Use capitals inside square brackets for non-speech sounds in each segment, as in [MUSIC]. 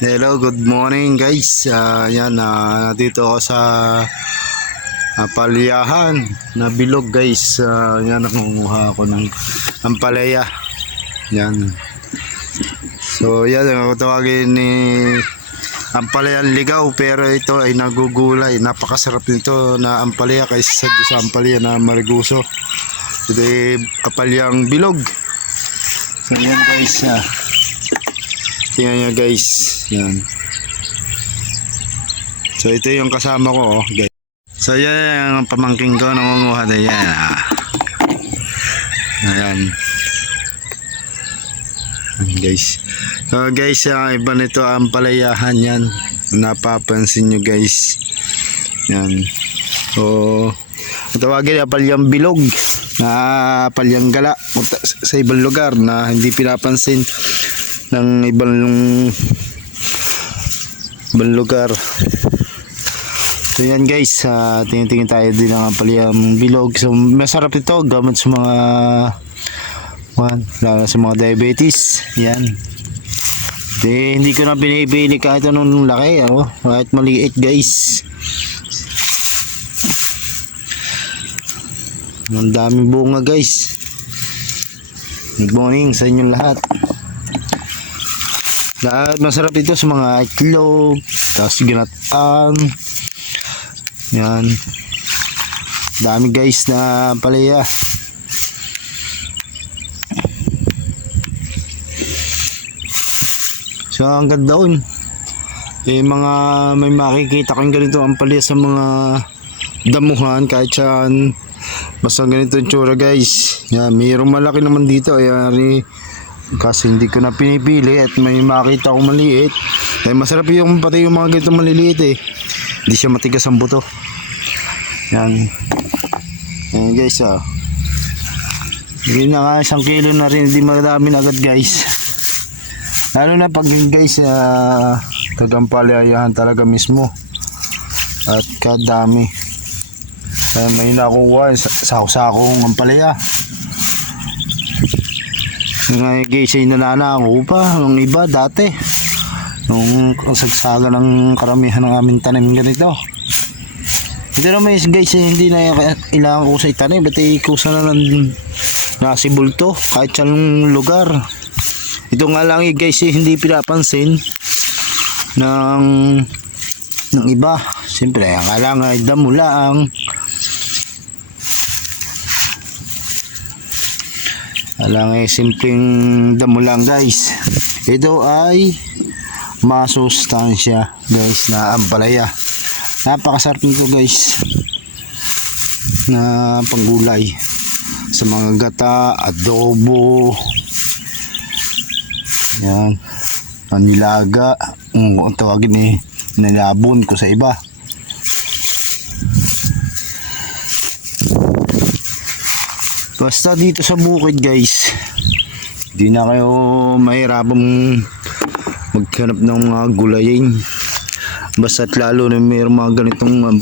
Hello, good morning guys. Ah, yan, ah, nandito ako sa ah, palyahan na bilog guys. Ah, yan, nangunguha ako ng ampalaya. Yan. So, yan, ang tawagin ni ampalayan ligaw pero ito ay nagugulay. Napakasarap nito na ampalaya kaysa sa, ampalaya na mariguso. Ito ay apalyang bilog. So, yan guys. Ah. Tingnan nyo guys. Yan. So ito yung kasama ko oh, guys. So yan ang pamangking ko nangunguha na yan. Ah. Ayan. Guys. So guys, ang iba nito ang palayahan yan. Napapansin nyo guys. Yan. So tawagin ay palyang bilog na palyang gala sa ibang lugar na hindi pinapansin ng ibang ibang lugar. So yan guys. Uh, tingin-tingin tayo din ng palyang bilog. So masarap ito. Gamit sa mga one, lalo sa mga diabetes. Yan. Di, hindi ko na binibili kahit anong laki oh. kahit maliit guys. Ang daming bunga guys. Good morning sa inyong lahat lahat masarap ito sa mga itlog, tapos ginataan. Yan. Dami guys na palaya. So ang ganda doon. Eh mga may makikita kang ganito ang palaya sa mga damuhan kahit saan basta ganito yung tsura guys. Yan, mayroong malaki naman dito. Ayan, kasi hindi ko na pinipili at may makita ko maliit. Dahil masarap yung pati yung mga ganito maliliit eh. Hindi siya matigas ang buto. Yan. Yan guys ah. Hindi na nga isang kilo na rin. Hindi marami na agad guys. Lalo na pag guys uh, tagampalayahan talaga mismo. At kadami. Kaya may nakuha sa sakong ampalaya nga guys ay nananako pa ng iba dati. Nung ang sagsaga ng karamihan ng aming tanim ganito. Ito naman is guys hindi na ilangan ko sa itanim ba't ay kusa na ng nasibulto kahit sa lugar. Ito nga lang eh, guys eh, hindi pinapansin ng ng iba. Siyempre akala nga damo lang Alang eh, simpleng damo lang guys. Ito ay masustansya guys na ampalaya. Napakasarap nito guys na panggulay sa mga gata, adobo, yan, panilaga, um, tawagin eh, nilabon ko sa iba. Basta dito sa bukid guys, hindi na kayo mahirapang maghanap ng mga gulayin. Basta't lalo na mayroong mga ganitong um,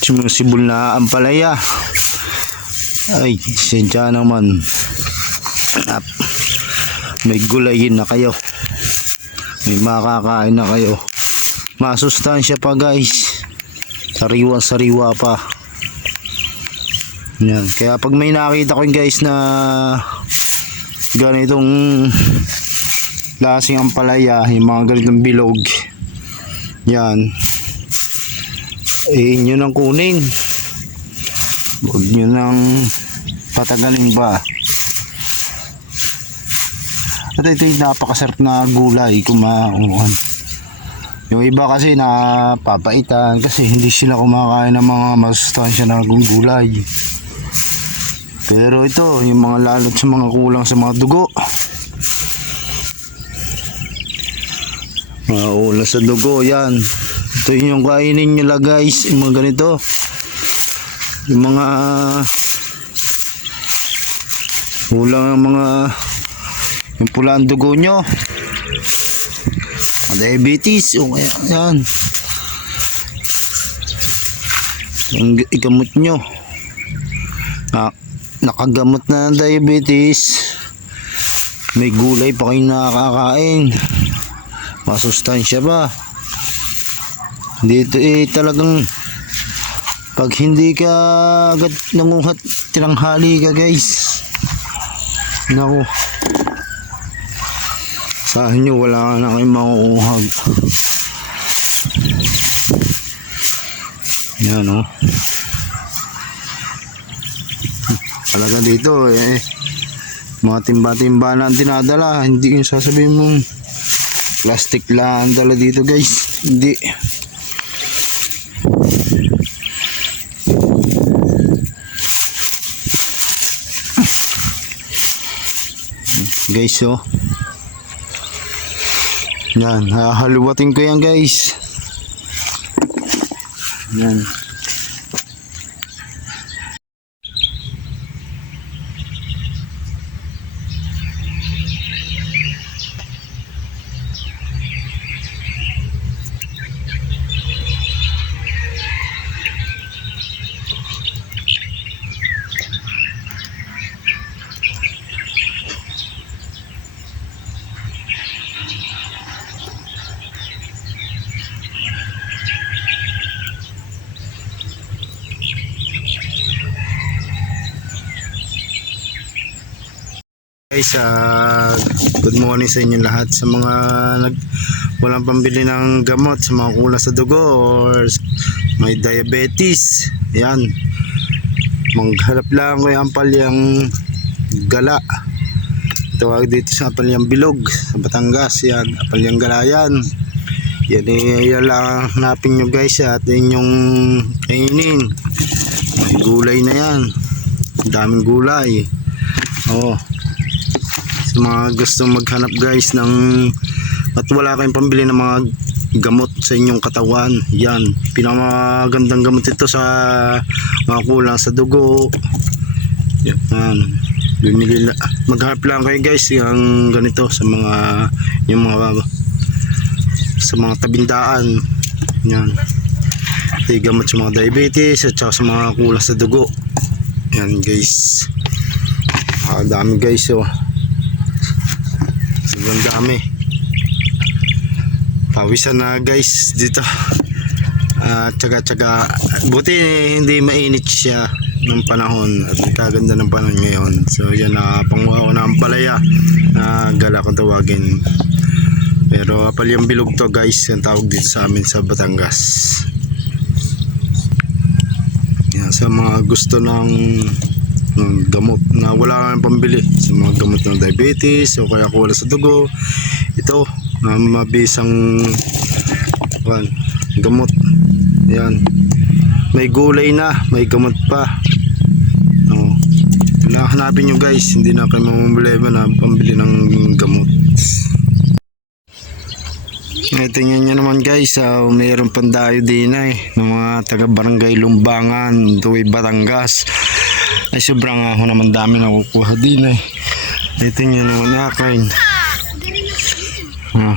sumusibol na ampalaya. Ay, sensya naman. Ap, may gulayin na kayo. May makakain na kayo. Masustansya pa guys. Sariwa-sariwa pa. Yan. Kaya pag may nakita ko guys na ganitong lasing ampalaya, yung mga ganitong bilog. Yan. Eh, inyo nang kunin. Huwag nyo nang patagalin ba. At ito yung napakasarap na gulay kumakuhan. Yung iba kasi napapaitan kasi hindi sila kumakain ng mga masustansya na gulay. Pero ito, yung mga lalot sa mga kulang sa mga dugo. Mga ulas sa dugo, yan. Ito yung kainin nyo lang guys, yung mga ganito. Yung mga kulang ang mga yung pula ang dugo nyo. Diabetes, o kaya, yan. Yung igamot nyo. Nakagamot na ng diabetes. May gulay pa kayo nakakain. Masustansya ba? Dito eh talagang pag hindi ka agad nanguhat tinanghali ka guys. Naku. Sa inyo wala na kayong makukuhag. Yan o talaga dito eh. Mga timba-timba na ang dinadala. Hindi yung sasabihin mong plastic lang ang dala dito guys. Hindi. Guys oh. Yan hahaluwatin ko yan guys. Yan Guys, ah, good morning sa inyo lahat sa mga nag walang pambili ng gamot sa mga kulang sa dugo or may diabetes. Yan. Maghanap lang ko yung palyang gala. Tawag dito sa palyang bilog sa Batangas. Yan, palyang gala yan. Yan, eh, yan lang hanapin nyo guys at inyong kainin. May gulay na yan. Daming gulay. Oh, sa mga gustong maghanap guys ng at wala kayong pambili ng mga gamot sa inyong katawan. Yan. Pinakamagandang gamot ito sa mga kulang sa dugo. Yan. Bumili la- maghanap lang kayo guys yung ganito sa mga yung mga sa mga tabindaan. Yan. Yung gamot sa mga diabetes at saka sa mga kulang sa dugo. Yan guys. Ah, dami guys oh Sobrang dami. Pawisan na guys dito. Ah, tsaga-tsaga. Buti hindi mainit siya ng panahon at kaganda ng panahon ngayon. So yan na panguha ko na ang palaya na gala kong tawagin. Pero palyang bilog to guys, yung tawag dito sa amin sa Batangas. Yan, sa mga gusto ng ng gamot na wala kang pambili. Sa mga gamot ng diabetes o kaya kuwala sa dugo ito na mabisang kan, gamot. Yan may gulay na may gamot pa. Oh. na hanapin nyo guys. Hindi na kayo mamumblema na pambili ng gamot. Eh, tingnan nyo naman guys, uh, mayroon pang dayo din eh, ng mga taga barangay Lumbangan, Tuwi Batangas. Ay sobrang ako naman dami nakukuha din eh. Dito nyo naman akin. Ah.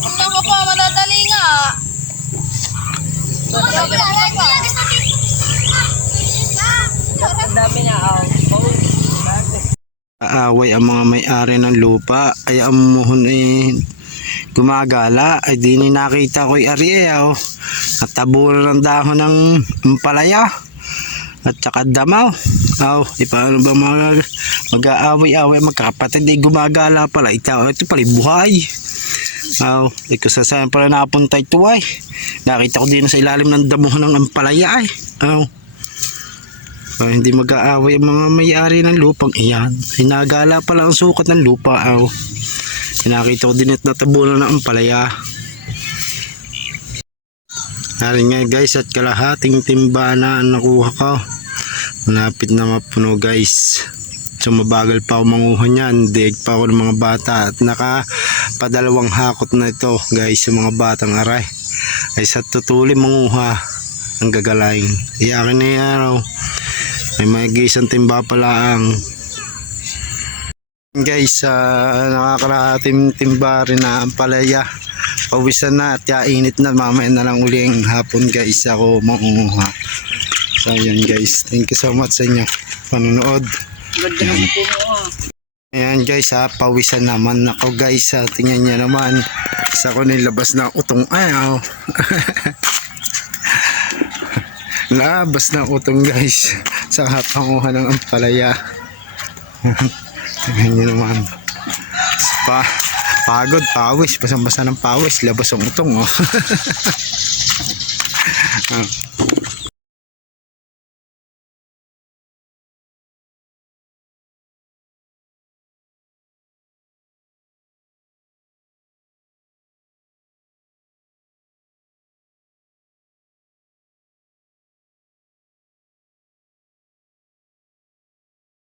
Punta ka pa, madadali nga. Ang dami na, oh. Aaway ang mga may-ari ng lupa. Ay ang muhon eh gumagala. Ay di ni nakita ko yung area oh. at tabunan ng dahon ng ampalaya at saka damaw. Oh, di paano ba mga mag-aaway-aaway? Magkakapatid ay gumagala pala. Ito, ito pala buhay. Oh, di ko sasayan pala napunta ito ay. Nakita ko din sa ilalim ng damuhan ng ampalaya ay. Oh. Para hindi mag-aaway ang mga may-ari ng lupang iyan. Hinagala pala ang sukat ng lupa. Aw. Nakita ko din at natabunan na ang palaya. Haring nga guys at kalahating timba na nakuha ko. Malapit na mapuno guys. So mabagal pa ako manguha niyan. Diig pa ako ng mga bata at nakapadalawang hakot na ito guys yung mga batang aray. Ay sa tutuli manguha ang gagalain. Iyakin na yan araw. May mga isang timba pala ang guys uh, nakakarating timba rin na ang palaya pawisan na at init na mamaya na lang uli ang hapon guys ako mangunguha So ayan guys, thank you so much sa inyo na po mo. Ayan guys ha, pawisan naman ako guys ha. Tingnan niya naman. Sa ko nilabas na utong ayaw. [LAUGHS] Labas na utong guys. Sa hapanguhan ng ampalaya. Tingnan niyo naman. Pa, pagod, pawis. Basang-basa ng pawis. Labas ang utong oh. [LAUGHS] Ah.